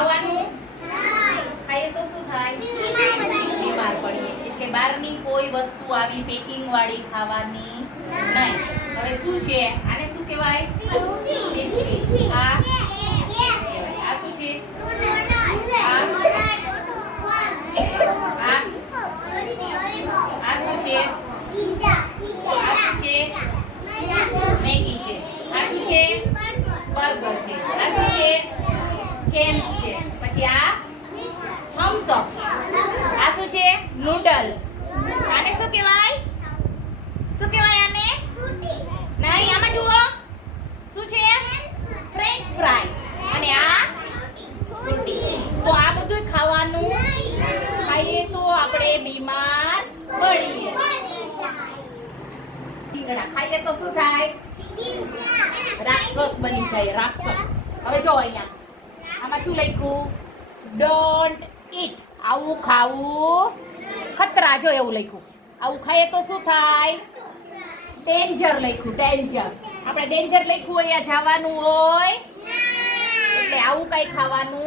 ખાવાનું ખાઈએ તો શું થાય? બીમાર પડીએ. એટલે બહારની કોઈ વસ્તુ આવી પેકિંગ વાળી ખાવાની નહીં. હવે શું છે? આને શું કહેવાય? બિસ્કિટ. આ શું છે? આ શું છે? આ શું છે? મેગી છે. આ શું છે? બર્ગર છે. આ શું છે? ચેમ્સ છે. પછી આ થમ્સ અપ. આ શું છે? નૂડલ્સ. આને શું કહેવાય? શું કહેવાય આને? નહીં, આમાં જુઓ શું છે? French fry. અને આ ફ્રૂટી. તો આ બધું ખાવાનું ખાઈએ તો આપણે બીમાર પડીએ. ખાઈએ તો શું થાય? રાક્ષસ બની જાય. રાક્ષસ. હવે જો અહીંયા આમાં શું લખ્યું? ડોન્ટ ઈટ. આવું ખાવું ખતરા. જો એવું લખ્યું. આવું ખાઈએ તો શું થાય? ડેન્જર લખ્યું. ડેન્જર. આપણે ડેન્જર લખ્યું હોય અહીંયા જવાનું હોય એટલે આવું કઈ ખાવાનું